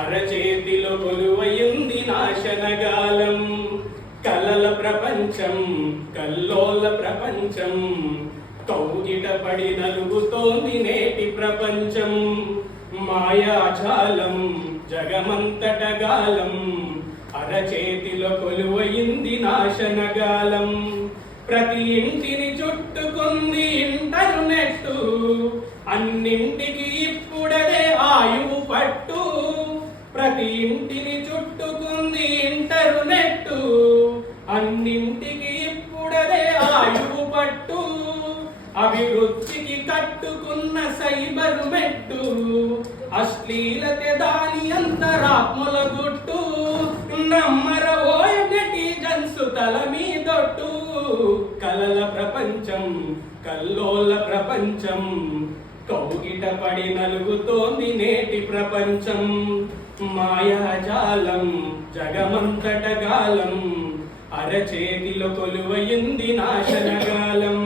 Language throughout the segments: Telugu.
అరచేతిలో కొలువయింది నాశనగాలం. కలల ప్రపంచం, కల్లోల ప్రపంచం, కౌగిట పడి నలుగుతోంది నేటి ప్రపంచం. మాయాజాలం జగమంతటగాలం, అరచేతిలో కొలువయింది నాశనగాలం. ప్రతి ఇంటిని చుట్టుకుంది ఇంటర్నెట్, అన్నింటికి ఇప్పుడదే ఆయువు పట్టు. ప్రతి ఇంటిని చుట్టుకుంది ఇంటర్నెట్, అన్నింటికి ఇప్పుడదే ఆయువు పట్టు. అభివృద్ధికి కట్టుకున్న సైబర్ మెట్టు, అశ్లీలతే దాని అంతరాత్మల గుట్టు. నమ్మరవోయ నెటిజన్స్ తల మీదొట్టు. కలల ప్రపంచం, కల్లోల ప్రపంచం, కౌగిట పడి నలుగుతోంది నేటి ప్రపంచం. మాయాజాలం జగమంతటగాలం, అరచేతిలో కొలువయింది నాశనగాలం.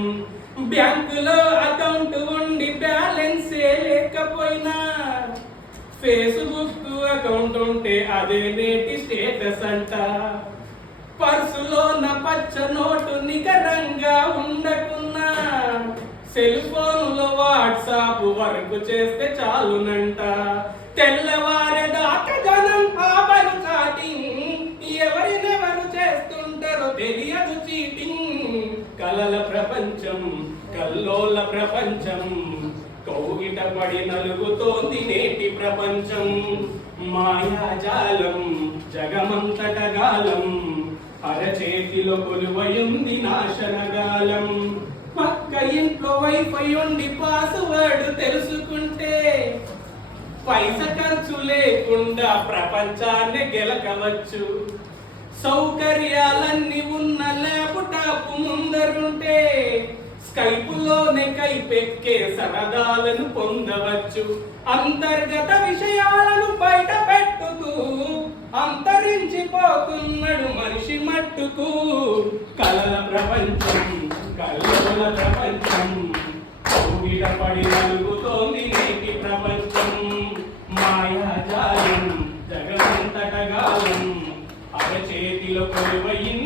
బ్యాంకులో అకౌంట్ ఉండి బ్యాలెన్సే లేకపోయినా, ఫేస్బుక్ అకౌంట్ ఉంటే అదే నేటి స్టేటస్ అంట. పర్సులోన పచ్చ నోటు నికరంగా ఉండకున్నా, సెల్ ఫోన్లో వాట్సాప్ వర్క్ చేస్తే చాలునంట. తెల్లవారేదాకా జనం ఆబరు చాటింగ్, ఎవరినెవరు చేస్తుంటారో తెలియదు చీటింగ్. కలల ప్రపంచం, కల్లోల ప్రపంచం, కౌగిట పడి నలుగుతోంది నేటి ప్రపంచం. మాయాజాలం జగమంతటగాలం, అరచేతిలో కొలువయుంది నాశనగాలం. పక్క ఇంట్లో వైఫై ఉండి పాస్వర్డ్ తెలుసుకుంటే, పైస ఖర్చు లేకుండా ప్రపంచాన్ని గెలకవచ్చు. సౌకర్యాలన్నీ ఉన్న ల్యాప్టాప్ ముందరుంటే, స్కైపులోనే కైపెక్కే సరదాలను పొందవచ్చు. అంతర్గత విషయాలను బయట పెట్టుతూ అంతరించిపోతున్నాడు మనిషి మట్టుకు. కలల ప్రపంచం, కల్లోల ప్రపంచం, కౌగిట పడి నలుగుతోంది నేటి ప్రపంచం. మాయాజాలం జగమంతటగాలం, అరచేతిలో కొలువయింది